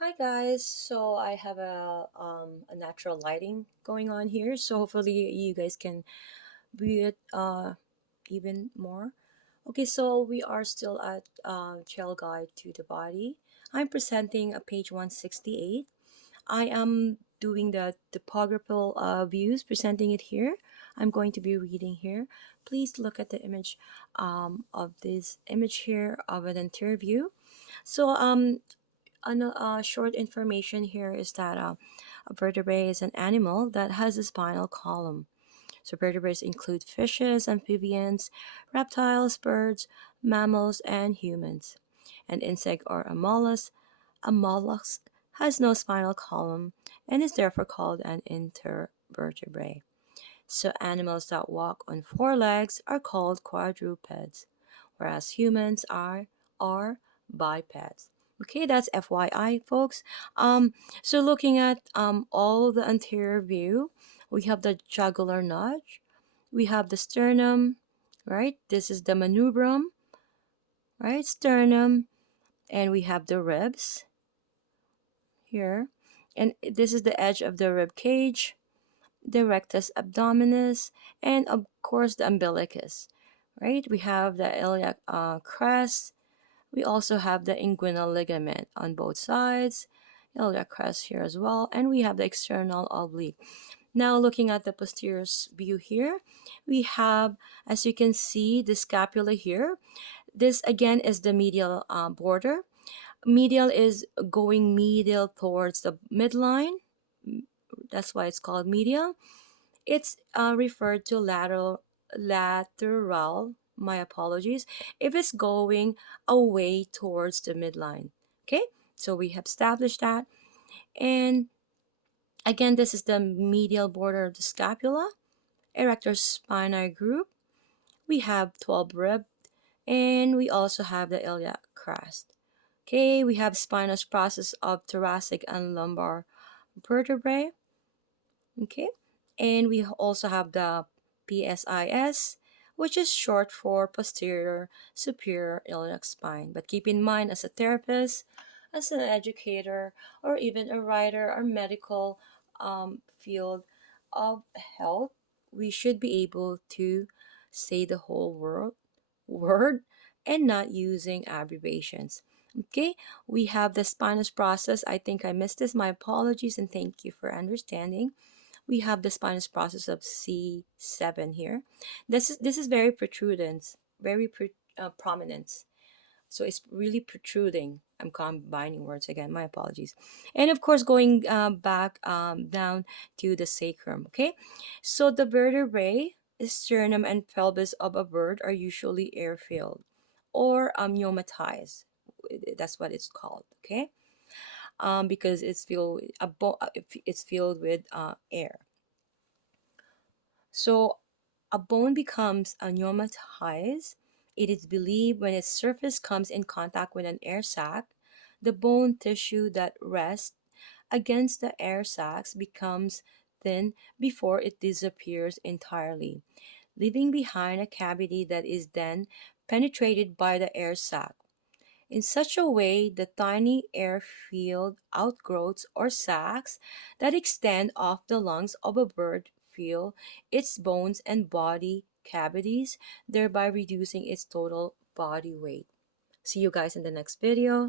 Hi guys, so I have a natural lighting going on here, so hopefully you guys can view it even more. Okay, so we are still at Trailguide to the Body. I'm presenting a page 168. I am doing the typographical views, presenting it here. I'm going to be reading here. Please look at the image of this image here of an interior view. So short information here is that a vertebrate is an animal that has a spinal column. So vertebrates include fishes, amphibians, reptiles, birds, mammals, and humans. An insect or a mollusk has no spinal column and is therefore called an intervertebrate. So animals that walk on four legs are called quadrupeds, whereas humans are bipeds. Okay, that's FYI, folks. So looking at all the anterior view, we have the jugular notch, we have the sternum, right? This is the manubrium, right? Sternum, and we have the ribs here, and this is the edge of the rib cage, the rectus abdominis, and of course the umbilicus, right? We have the iliac crest. We also have the inguinal ligament on both sides, iliac crest here as well, and we have the external oblique. Now looking at the posterior view here, we have, as you can see, the scapula here. This again is the medial border. Medial is going medial towards the midline. That's why it's called medial. It's referred to lateral, my apologies, if it's going away towards the midline. Okay, so we have established that. And again, this is the medial border of the scapula, erector spinae group. We have 12 rib, and we also have the iliac crest. Okay, we have spinous process of thoracic and lumbar vertebrae. Okay, and we also have the PSIS, which is short for posterior superior iliac spine. But keep in mind, as a therapist, as an educator, or even a writer or medical field of health, we should be able to say the whole word and not using abbreviations. Okay, we have the spinous process. I think I missed this. My apologies and thank you for understanding. We have the spinous process of C7 here. This is very protrudent, very prominent. So it's really protruding. I'm combining words again. My apologies. And of course, going back down to the sacrum. Okay, so the vertebrae, sternum, and pelvis of a bird are usually air-filled or pneumatized. That's what it's called. Okay, because it's filled with air. So a bone becomes pneumatized. It is believed when its surface comes in contact with an air sac, the bone tissue that rests against the air sacs becomes thin before it disappears entirely, leaving behind a cavity that is then penetrated by the air sac. In such a way, the tiny air-filled outgrowths or sacs that extend off the lungs of a bird fill its bones and body cavities, thereby reducing its total body weight. See you guys in the next video.